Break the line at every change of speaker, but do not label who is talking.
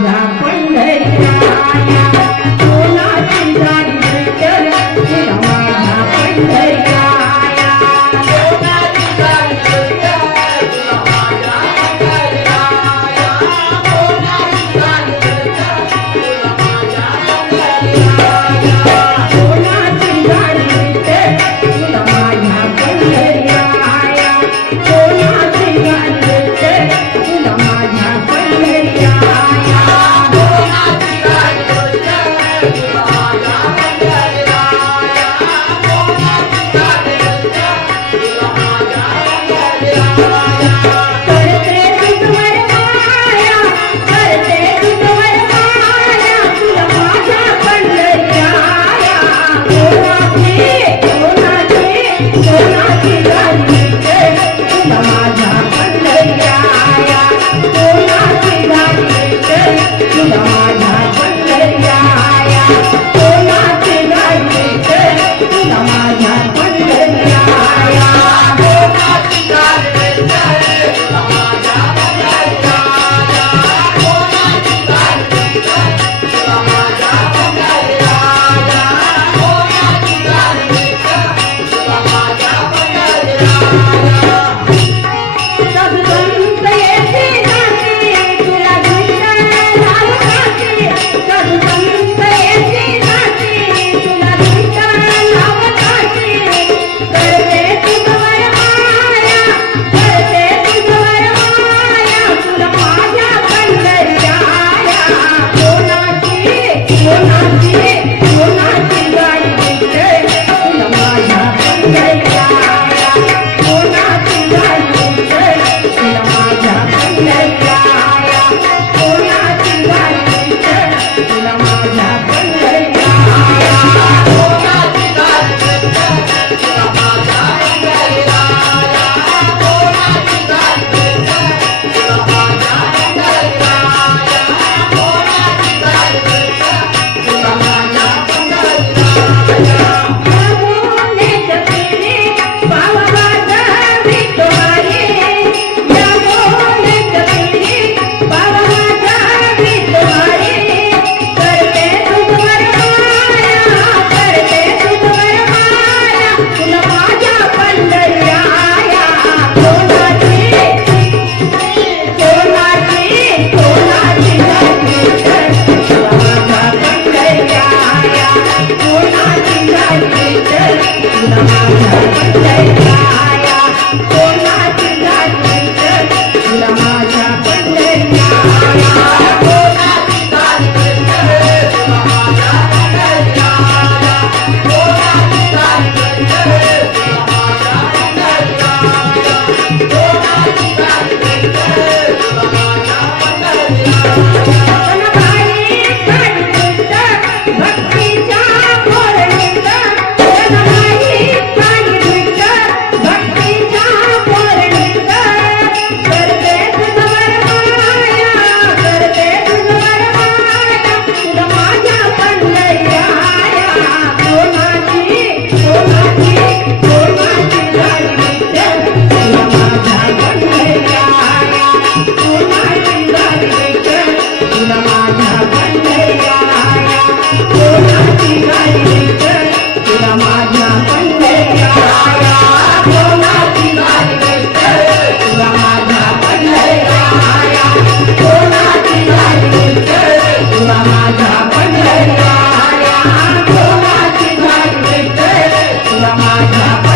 Raja Radha Kanhaiya
Guadalajara.